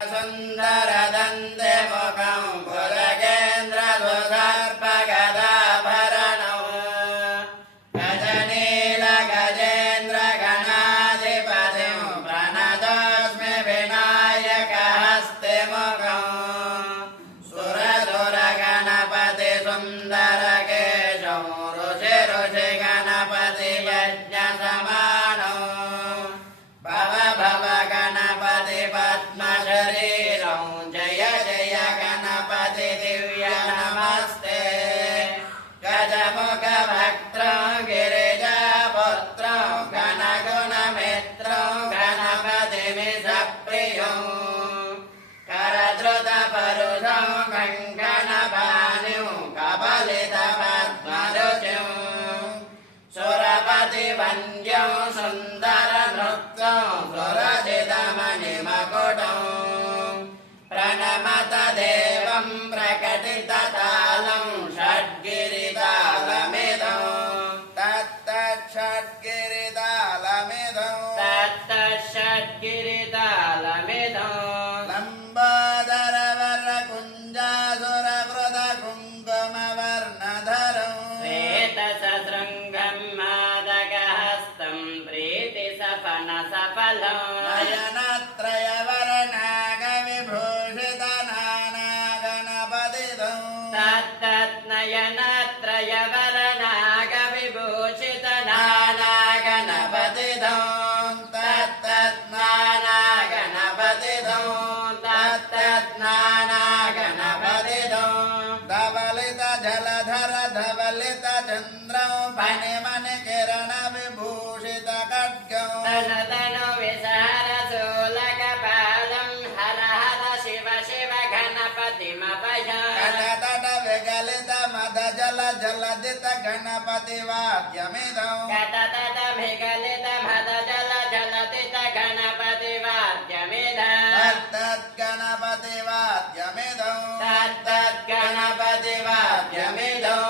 सुन्दरदन्ते मुखं पुलकेन्द्रसुदर्पगदाभरणौ गजनीलगजेन्द्रगणाधिपतिं प्रणतोऽस्मि विनायकहस्तिमुखं सुरसुरगणपतिसुन्दरकेशं ऋषिगणपतियज्ञसमानौ भव भव गणपति पद्मशरीरं जय जय गणपति दिव्य नमस्ते गजमुखभक्त्रं गिरिजापुत्रं गणगुणमित्रं गणपतिमिषप्रियं करधृतपरुषं कङ्कणपाणिं कबलितपद्मरुचिं सुरपतिवन्द्यं सुन्दरनृत्यं सुरजितमणिमकुटं प्रणमत देवं प्रकटिततालं षड्गिरितालमिदं तत्तषड्गिरितालमिदं लम्बोदरवरकुञ्जासुरकृतकुङ्कुमवर्णधरं श्वेतसशृङ्गं मादकहस्तं प्रीतिसफलसफलं नयनत्रयवरनागविभूषितनानागणपतितं तत्तत्नयनत्रयवरनागविभूषितनानागणपतितं तत्तत्नानागणपतितं धवलित जलधर धवलित चन्द्रं फणिमणिकिरण विभूषित खड्गं तनु विसहर शूलकपालं हर हर शिव शिव गणपतिमभयं कटतट विगलित मद जल जलदित गणपति वाद्यमिदं कटतट विगलित मद जल जलदित गणपति वाद्यमिदं तत्तद्गणपति वाद्यमिदं तत्तद्गणपतिवाद्यमिदं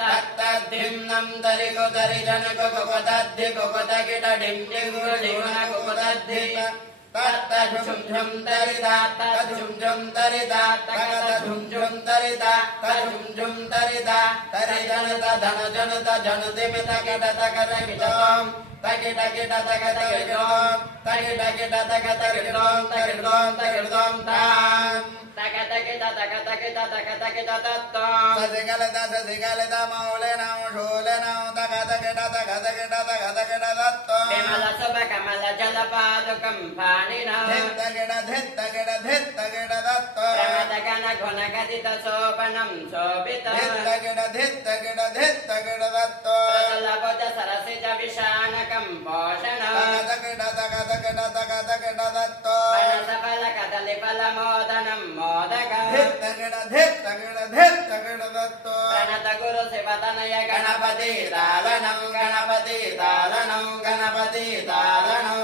तत्तद्धिम्नं तरिकुतरि जनकुकुतद्धि कुकुतकिटडिं जिङ्गुडिगुणकुकुतद्धि तत्तझुं झुं तरिता तझुं झुं तरिता तकतझुं झुं तरिता तझुं झुं तरिता तरि जनत धन जनत जनतिमित किट तकतकिटं तकिट किट तकतकिटं तकिट किट तकतकिटं तकिटं तकिटं तां तकतकिट तकतकिट तकतकिट तत्तं ससिगलित मौलिनं शूलिनं तकतकिट तकतकिट तकतकिट तत्तं विमल शुभकमल जलपादुकं पाणिनं धित्तकिट धित्तकिट धित्तकिट तत्तं प्रमदगण गुणगदित शोभनं शोभितं धित्तकिट धित्तकिट धित्तकिट तत्तं प्रतलभुज सरसिज विशानकं पोषणं तकतकिट तकतकिट तकतकिट तत्तं फलसफल कदलीफलमोदनं मोदकं धित्तकिट धित्तकिट धित्तकिट तत्तं प्रणत गुरु शिवतनय गणपति तालनं गणपति तालनं गणपति तालनं